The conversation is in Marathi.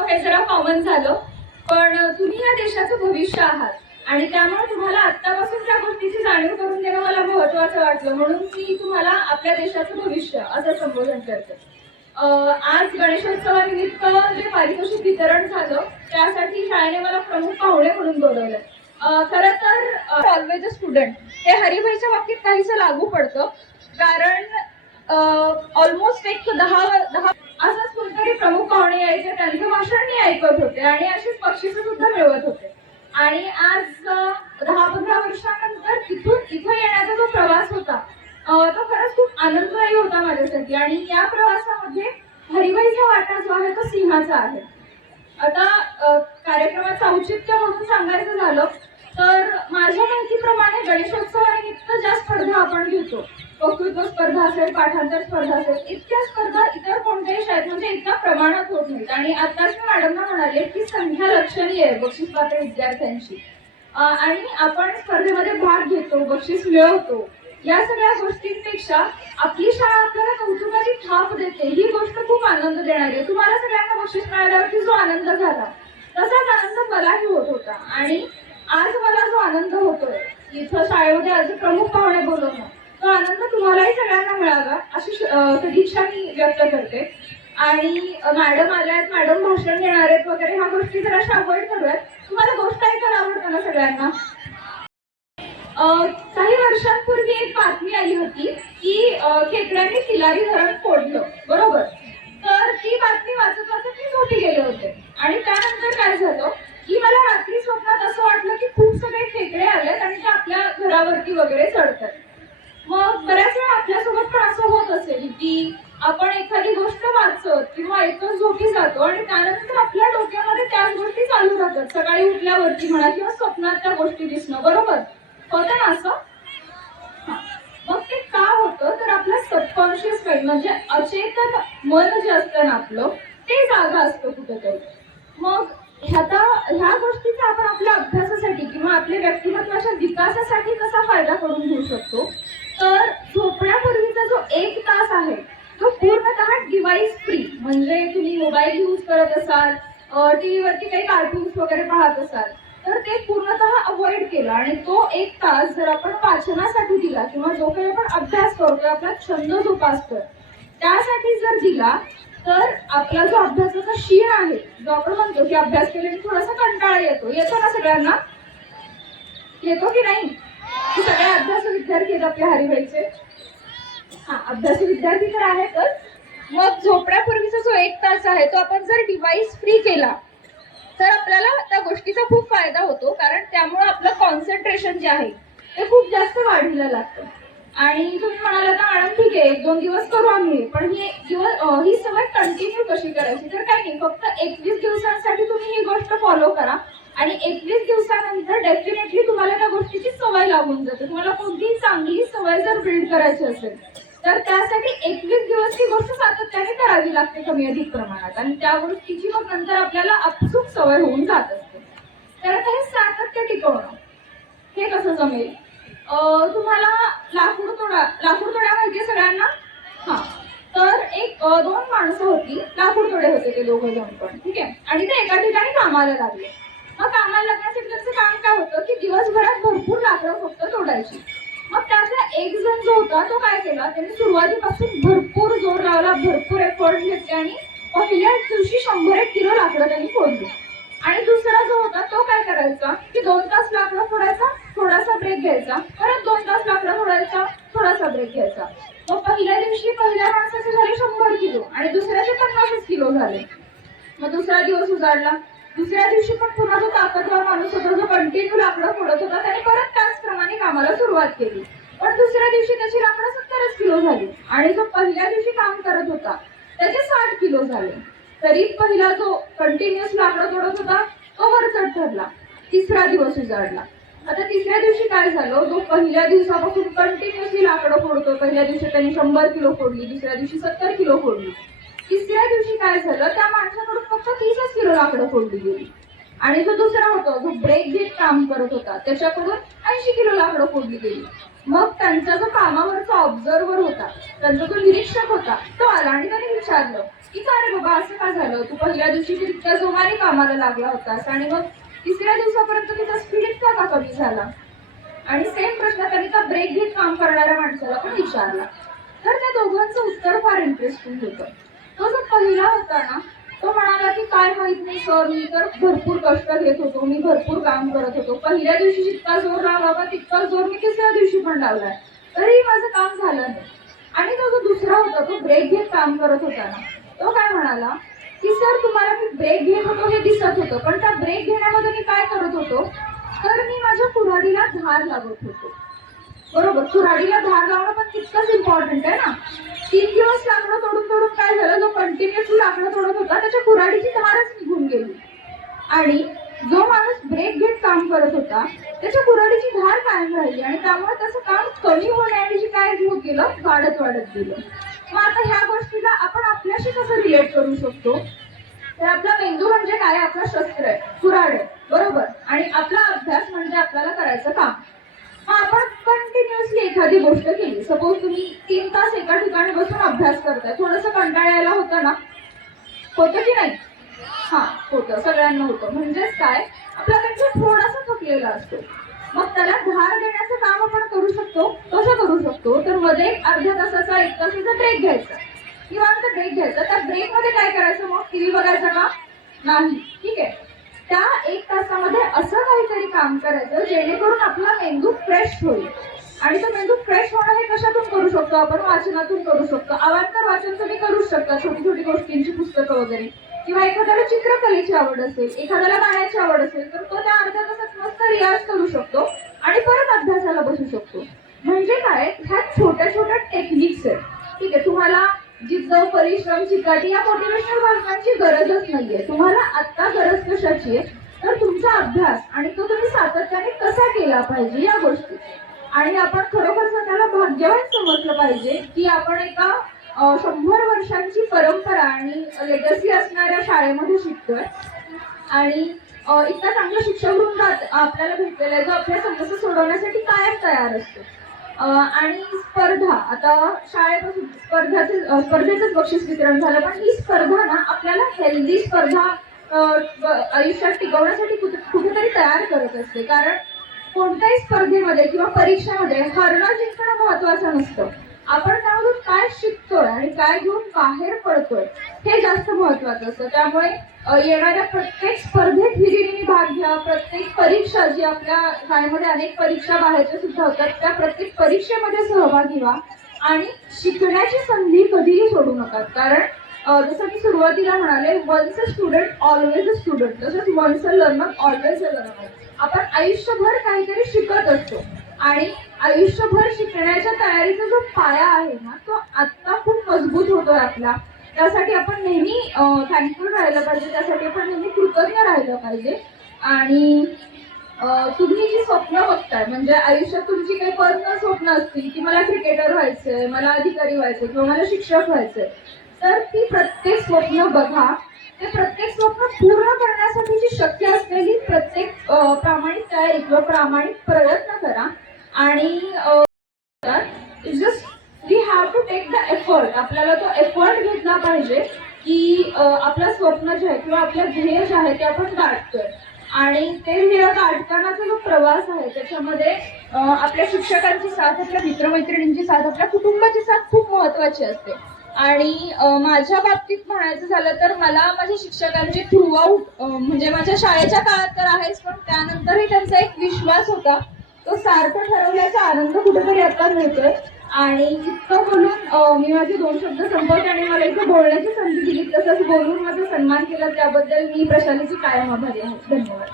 असतो हे जरा कॉमन झालं. पण तुम्ही या देशाचं भविष्य आहात. आणि त्यामुळे तुम्हाला आत्तापासून त्या गोष्टीची जाणीव करून देणं मला महत्वाचं वाटलं. म्हणून मी तुम्हाला आपल्या देशाचं भविष्य असं संबोधन करते. आज गणेशोत्सवानिमित्त जे पारितोषिक वितरण झालं त्यासाठी शाळेने मला प्रमुख पाहुणे म्हणून बोलवलं. खरं तर ऑलवेज अ स्टुडंट हे हरिभाईच्या बाबतीत काहीसं लागू पडतं. कारण ऑलमोस्ट एक दहा दहा असंच कोणतरी प्रमुख पाहुणे यायचे त्यांचं भाषण मी ऐकत होते आणि अशीच बक्षिस सुद्धा मिळवत होते. आणि आज दहा पंधरा वर्षानंतर तिथून इथं येण्याचा जो प्रवास होता तो खरंच खूप आनंददायी होता माझ्यासाठी. आणि या प्रवासामध्ये हरिभाईचा वाटा जो आहे तो सिंहाचा आहे. आता कार्यक्रमाचं औचित्य म्हणून सांगायचं झालं तर माझ्या माहितीप्रमाणे गणेशोत्सवानिमित्त ज्या स्पर्धा आपण घेतो वक्तृत्व स्पर्धा असेल पाठांतर स्पर्धा असेल इतक्या स्पर्धा इतर कोणत्याही शाळेत म्हणजे इतक्या प्रमाणात होत नाहीत आणि आताच मी मॅडमना म्हणाले की संख्या लक्षणीय आहे बक्षीस पात्र विद्यार्थ्यांची. आणि आपण स्पर्धेमध्ये भाग घेतो बक्षीस मिळवतो. या सगळ्या गोष्टींपेक्षा आपली शाळा आपल्याला कौतुकाची थाप देते ही गोष्ट खूप आनंद देणारी आहे. तुम्हाला सगळ्यांना बक्षीस मिळाल्यावरती जो आनंद झाला तसाच आनंद मलाही होत होता. आणि आज मला जो आनंद होतोय इथं शाळेमध्ये आज प्रमुख पाहुणे बोलवणं तो आनंद तुम्हालाही सगळ्यांना मिळावा अशी सदिच्छा मी व्यक्त करते. आणि मॅडम आल्या आहेत मॅडम भाषण देणार आहेत वगैरे ह्या गोष्टी जरा अवॉइड करूयात. तुम्हाला गोष्ट ऐकायला आवडतं ना सगळ्यांना? काही वर्षांपूर्वी एक बातमी आली होती की खेकड्यांनी तिलारी धरण फोडलं बरोबर तर ती बातमी वाचत वाचत मी झोपी गेले होते आणि त्यानंतर काय झालं की मला रात्री स्वप्नात असं वाटलं की खूप सगळे खेकडे आलेत आणि ते आपल्या घरावरती वगैरे चढतात. मग बऱ्याच वेळा आपल्यासोबत पण असं होत असेल की आपण एखादी गोष्ट वाचत किंवा ऐकत झोपी जातो आणि त्यानंतर आपल्या डोक्यामध्ये त्याच गोष्टी चालू राहतात. सकाळी उठल्यावरती म्हणा किंवा स्वप्नात त्या गोष्टी दिसणं. बरोबर? होतं ना असं? मग ते का होतं? तर आपलं सबकॉन्शियस माइंड म्हणजे अचेतन मन जे असतं ना आपलं ते जागा असतं कुठेतरी. मग ह्या गोष्टीचा आपण आपल्या अभ्यासासाठी किंवा आपल्या व्यक्तिमत्वाच्या विकासासाठी कसा फायदा करून घेऊ शकतो? तर झोपण्यापूर्वीचा जो एक तास आहे तो पूर्णतः डिव्हाइस फ्री म्हणजे तुम्ही मोबाईल यूज करत असाल टीव्ही वरती काही कार्टून्स वगैरे पाहत असाल तर ते पूर्णतः अवॉइड केला. आणि तो एक तास जर आपण वाचनासाठी दिला किंवा जो काही आपण अभ्यास करतोय आपला छंद जोपासतोय त्यासाठी जर दिला तर आपला जो अभ्यासाचा शीळ आहे जो आपण म्हणतो की अभ्यास केल्याने थोडासा कंटाळा येतो. येतो ना सगळ्यांना? येतो की नाही? सगळ्या अभ्यास विद्यार्थी आहेत आपल्या हरिभाईचे. हा अभ्यास विद्यार्थी तर आहेतच मग झोपण्यापूर्वीचा जो एक तास आहे तो आपण जर डिव्हाइस फ्री केला तर आपल्याला त्या गोष्टीचा खूप फायदा होतो. कारण त्यामुळे आपलं कॉन्सन्ट्रेशन जे आहे ते खूप जास्त वाढीला लागतं. आणि तुम्ही म्हणाला तर आनंद ठीक आहे एक दोन दिवस करू आम्ही. पण ही दिवस ही सवय कंटिन्यू कशी करायची? तर काही नाही फक्त एकवीस दिवसांसाठी तुम्ही ही गोष्ट फॉलो करा. आणि एकवीस दिवसानंतर डेफिनेटली तुम्हाला त्या गोष्टीची सवय लागून जाते. तुम्हाला कोणतीही चांगली सवय जर बिल्ड करायची असेल तर त्यासाठी एकवीस दिवस ही गोष्ट सातत्याने करावी लागते कमी अधिक प्रमाणात. आणि त्या गोष्टीची मग नंतर आपल्याला आपसूक सवय होऊन जात असते. तर आता हे सातत्य टिकवणं हे कसं जमेल? तुम्हाला लाकूड तोडा लाकूड तोड्या माहिती सगळ्यांना? हा. तर एक दोन माणसं होती. लाकूड तोडे होते ते दोघं जण पण ठीक आहे? आणि ते एका ठिकाणी कामाला लागले. मग कामाला लागण्यासाठी त्यांचं काम काय होतं की दिवसभरात भरपूर लाकडं फक्त तोडायची. मग त्याचा एक जण जो होता तो काय केला? त्याने सुरुवातीपासून भरपूर जोर लावला भरपूर एफर्ट घेतले आणि पहिल्या दिवशी शंभर एक किलो लाकडं त्यांनी फोडली. आणि दुसरा जो होता तो काय करायचा की दोन तास लाकडं फोडायचा थोडासा ब्रेक घ्यायचा. परत दोन तास लाकडं फोडायचा थोडासा ब्रेक घ्यायचा. मग पहिल्या दिवशी पहिल्या माणसाचे झाले शंभर किलो आणि दुसऱ्याचे पन्नासच किलो झाले. मग दुसरा दिवस उजाडला. दुसऱ्या दिवशी पण पुन्हा जो ताकदवार माणूस होता जो कंटिन्यू लाकडं फोडत होता त्याने परत त्याचप्रमाणे कामाला सुरुवात केली. पण दुसऱ्या दिवशी त्याची लाकडं सत्तरच किलो झाली आणि जो पहिल्या दिवशी काम करत होता त्याचे साठ किलो झाले. तरी पहिला जो कंटिन्युअस लाकडं तोडत होता तो वरचढ ठरला तिसरा दिवस उजाडला. आता तिसऱ्या दिवशी काय झालं? जो पहिल्या दिवसापासून कंटिन्युअसली लाकडं फोडतो पहिल्या दिवशी त्यांनी शंभर किलो फोडली दुसऱ्या दिवशी सत्तर किलो फोडली. तिसऱ्या दिवशी काय झालं? त्या माणसाकडून फक्त तीसच किलो लाकडं फोडली गेली. आणि जो दुसरा होता जो ब्रेक घेत काम करत होता त्याच्याकडून ऐंशी किलो लाकडं फोडली गेली. मग त्यांचा जो कामावरचा ऑब्झर्वर होता त्यांचा जो निरीक्षक होता तो आला आणि त्याने विचारलं की का रे बाबा असं का झालं? तू पहिल्या दिवशी तितक्या जोमाने कामाला लागला होतास आणि मग तिसऱ्या दिवसापर्यंत तिचा स्पीड का का कमी झाला? आणि सेम प्रश्न त्यांनी ब्रेक घेत काम करणाऱ्या माणसाला पण विचारला. तर त्या दोघांचं उत्तर फार इंटरेस्टिंग होतं. तो जो पहिला होता ना तो म्हणाला की काय माहीत नाही सर मी तर भरपूर कष्ट घेत होतो मी भरपूर काम करत होतो. पहिल्या दिवशी जितका जोर लावला तितका जोर मी तिसऱ्या दिवशी पण लावलाय. तरी माझं काम झालं नाही. आणि तो जो दुसरा होता तो ब्रेक घेत काम करत होता ना तो काय म्हणाला की सर तुम्हाला मी ब्रेक घेत होतो हे दिसत होतं पण त्या ब्रेक घेण्यामध्ये मी काय करत होतो? तर मी माझ्या कुऱ्हाडीला धार लावत होतो. बरोबर कुऱ्हाडीला धार लावणं पण तितकंच इम्पॉर्टंट आहे ना? तीन दिवस लाकडं तोडून तोडून काय झालं? जो कंटिन्युअसली लाकडं तोडत होता त्याच्या कुऱ्हाडीची धारच निघून गेली. आणि जो माणूस ब्रेक घेत काम करत होता त्याच्या कुऱ्हाडीची धार कायम राहिली आणि त्यामुळे त्याचं काम कमी होण्याऐवजी काय केलं गेलं? वाढत वाढत गेलं. मग आता ह्या गोष्टीला आपण आपल्याशी कसं रिलेट करू शकतो? तर आपला मेंदू म्हणजे काय? आपलं शस्त्र आहे. कुऱ्हाड आहे. बरोबर? आणि आपला अभ्यास म्हणजे आपल्याला करायचं काम. मग आपण कंटिन्युअसली एखादी गोष्ट केली. सपोज तुम्ही तीन तास एका ठिकाणी बसून अभ्यास करताय. थोडस कंटाळायला होतं ना? होतं की नाही? हा होतं. सगळ्यांना होतं. म्हणजेच काय? आपला पेक्षा थोडासा थकलेला असतो. मग त्याला धार देण्याचं काम आपण करू शकतो. कसं मध्ये एक अर्ध्या तासाचा एक तासाचा ब्रेक घ्यायचा. किंवा ब्रेक घ्यायचा. त्या ब्रेकमध्ये काय करायचं मग? टीव्ही बघायचा का? नाही. ठीक आहे. त्या एक तासामध्ये असं काहीतरी काम करायचं जेणेकरून आपला मेंदू फ्रेश होईल. आणि तो मेंदू फ्रेश होणं हे कशातून करू शकतो? आपण वाचनातून करू शकतो. अवांतर वाचन तुम्ही करूच शकता. छोटी छोटी गोष्टींची पुस्तकं वगैरे. किंवा एखाद्याला चित्रकलेची आवड असेल एखाद्याला गाण्याची आवड असेल तर तो त्या अर्ध्या तासात मस्त रियाज करू शकतो आणि परत अभ्यासाला बसू शकतो. म्हणजे काय? ह्या छोट्या छोट्या टेक्निक्स आहेत. ठीक आहे तुम्हाला जिद्द परिश्रम चिकाटी या मोटिवेशनल भाषणांची गरजच नाहीये. तुम्हाला आत्ता गरज कशाची आहे? तर तुमचा अभ्यास आणि तो तुम्ही सातत्याने कसा केला पाहिजे या गोष्टी. आणि आपण खरोखर स्वतःला भाग्यवान समजलं पाहिजे की आपण एका शंभर वर्षांची परंपरा आणि लेगसी असणाऱ्या शाळेमध्ये शिकतोय. आणि इतका चांगला शिक्षक वृंद आपल्याला भेटलेला आहे. जो आपल्या समस्या सोडवण्यासाठी कायम तयार असतो. आणि स्पर्धा आता शाळेपासून स्पर्धाचे स्पर्धेचंच बक्षीस वितरण झालं पण ही स्पर्धा ना आपल्याला हेल्दी स्पर्धा आयुष्यात टिकवण्यासाठी कुठेतरी तयार करत असते. कारण कोणत्याही स्पर्धेमध्ये किंवा परीक्षेमध्ये हरणं जिंकणं महत्वाचं नसतं. आपण त्यामधून काय शिकतोय आणि काय घेऊन बाहेर पडतोय हे जास्त महत्वाचं असतं. त्यामुळे येणाऱ्या प्रत्येक स्पर्धेत हिरिरीने भाग घ्या प्रत्येक परीक्षा जी आपल्या शाळेमध्ये अनेक परीक्षा बाहेरच्या सुद्धा होतात त्या प्रत्येक परीक्षेमध्ये सहभागी व्हा आणि शिकण्याची संधी कधीही सोडू नका. कारण जसं मी सुरुवातीला म्हणाले once a student always a student तसंच once a learner always a learner आपण आयुष्यभर काहीतरी शिकत असतो. आणि आयुष्यभर शिकण्याच्या तयारीचा जो पाया आहे ना तो आत्ता खूप मजबूत होतोय आपला. त्यासाठी आपण नेहमी थँकफुल राहिलं पाहिजे. त्यासाठी आपण नेहमी कृतज्ञ राहिलं पाहिजे. आणि तुम्ही जी स्वप्न बघताय म्हणजे आयुष्यात तुमची काही पर्सनल स्वप्न असतील की मला क्रिकेटर व्हायचंय मला अधिकारी व्हायचंय किंवा मला शिक्षक व्हायचंय तर ती प्रत्येक स्वप्न बघा. ते प्रत्येक स्वप्न पूर्ण करण्यासाठी जी शक्य असलेली प्रत्येक प्रामाणिक तयारी किंवा प्रामाणिक प्रयत्न करा. आणि just we have to take the effort आपल्याला तो एफर्ट घेतला पाहिजे की आपलं स्वप्न जे आहे किंवा आपलं ध्येय जे आहे ते आपण गाठतोय. आणि ते ध्येय गाठतानाचा जो प्रवास आहे त्याच्यामध्ये आपल्या शिक्षकांची साथ आपल्या मित्रमैत्रिणींची साथ आपल्या कुटुंबाची साथ खूप महत्वाची असते. आणि माझ्या बाबतीत म्हणायचं झालं तर मला माझ्या शिक्षकांचे थ्रू आऊट म्हणजे माझ्या शाळेच्या काळात तर आहेच पण त्यानंतरही त्यांचा एक विश्वास होता. तो सार्थ ठरवल्याचा आनंद कुठेतरी आता मिळतोय. आणि इतकं बोलून मी माझे दोन शब्द संपवते आणि मला इथं बोलण्याची संधी दिली. तसंच बोलून माझा सन्मान केला. त्याबद्दल मी प्रशालीची कायम आभारी आहे. धन्यवाद.